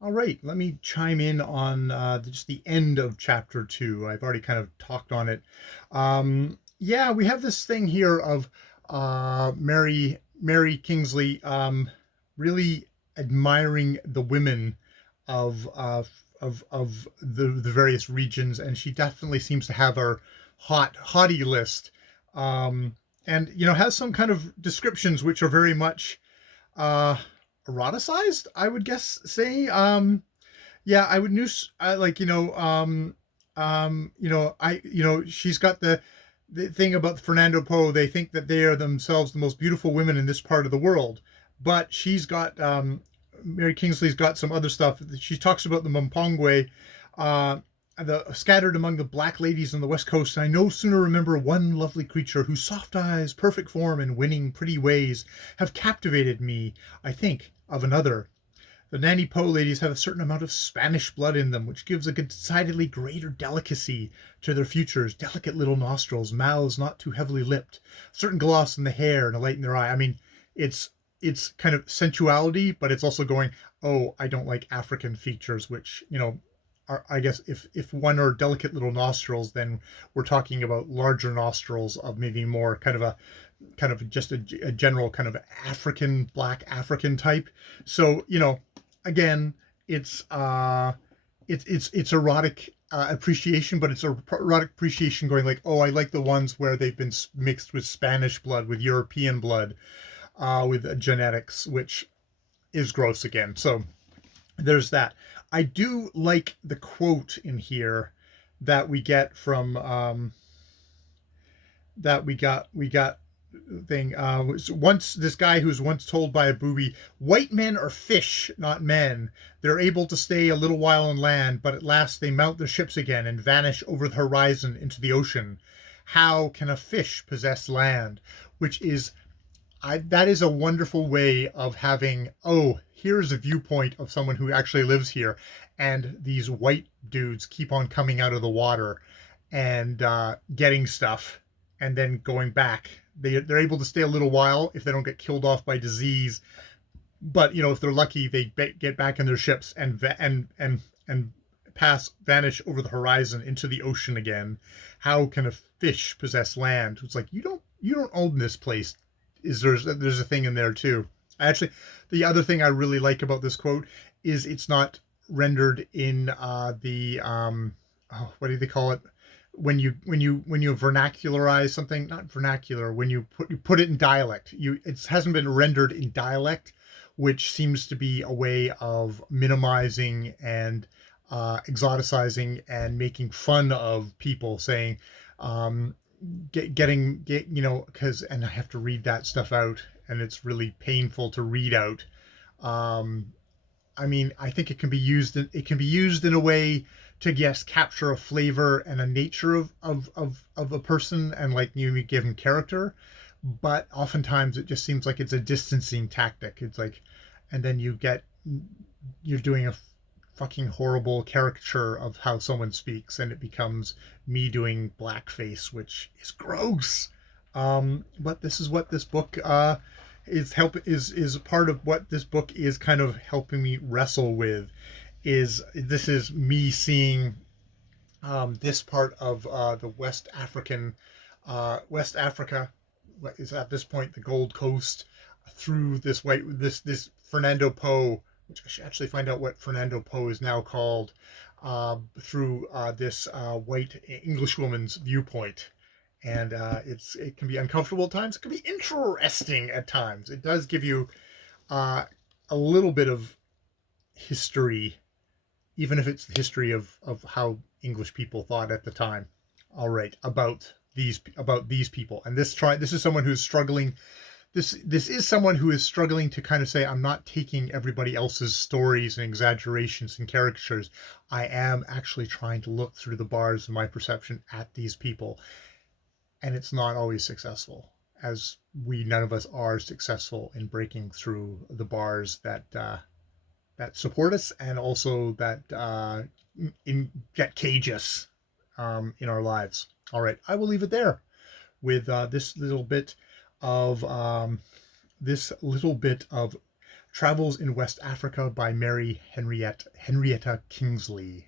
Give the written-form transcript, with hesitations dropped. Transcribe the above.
All right, let me chime in on just the end of chapter two. I've already kind of talked on it. Yeah, we have this thing here of Mary Kingsley really admiring the women of the various regions, and she definitely seems to have her hottie list, and has some kind of descriptions which are very much uh eroticized, I would guess say. Yeah, I would news like she's got the thing about Fernando Poe. They think that they are themselves the most beautiful women in this part of the world, but she's got Mary Kingsley's got some other stuff. She talks about the Mpongwe, uh scattered among the black ladies on the west coast. And I no sooner remember one lovely creature whose soft eyes, perfect form, and winning pretty ways have captivated me. I think of another. The Nanny Po ladies have a certain amount of Spanish blood in them, which gives a decidedly greater delicacy to their features. Delicate little nostrils, mouths not too heavily lipped, a certain gloss in the hair and a light in their eye. I mean, it's it's kind of sensuality, but it's also going, oh, I don't like African features, which are, I guess, if one are delicate little nostrils, then we're talking about larger nostrils of maybe more kind of just a general kind of black African type. So again, it's it's erotic appreciation, but it's erotic appreciation going like, oh, I like the ones where they've been mixed with Spanish blood, with European blood, with genetics, which is gross again. So there's that. I do like the quote in here that we get from that we got thing. Once this guy who was once told by a booby, "White men are fish, not men. They're able to stay a little while on land, but at last they mount their ships again and vanish over the horizon into the ocean. How can a fish possess land?" Which is, that is a wonderful way of having, oh, here's a viewpoint of someone who actually lives here, and these white dudes keep on coming out of the water and getting stuff and then going back. They're able to stay a little while if they don't get killed off by disease, but if they're lucky, they get back in their ships and pass vanish over the horizon into the ocean again. How can a fish possess land? It's like, you don't own this place. Is there's a thing in there too. Actually, the other thing I really like about this quote is it's not rendered in the oh, what do they call it, when you vernacularize something, not vernacular, when you put it in dialect. It hasn't been rendered in dialect, which seems to be a way of minimizing and exoticizing and making fun of people, saying because, and I have to read that stuff out, and it's really painful to read out. um I mean, I think it can be used in a way to, yes, capture a flavor and a nature of a person, and like you give him character, but oftentimes it just seems like it's a distancing tactic. It's like, and then you're doing a fucking horrible caricature of how someone speaks, and it becomes me doing blackface, which is gross. But this is what this book is part of what this book is kind of helping me wrestle with. Is This is me seeing this part of the West Africa, what is at this point the Gold Coast, through this Fernando Poe, which I should actually find out what Fernando Poe is now called, through this white Englishwoman's viewpoint. And it can be uncomfortable at times. It can be interesting at times. It does give you uh, a little bit of history, even if it's the history of how English people thought at the time. All right, about these people, and this is someone who's struggling. This is someone who is struggling to kind of say, I'm not taking everybody else's stories and exaggerations and caricatures. I am actually trying to look through the bars of my perception at these people, and it's not always successful, as none of us are successful in breaking through the bars that support us, and also that get cage us in our lives. All right, I will leave it there with this little bit of Travels in West Africa by Mary Henrietta Kingsley.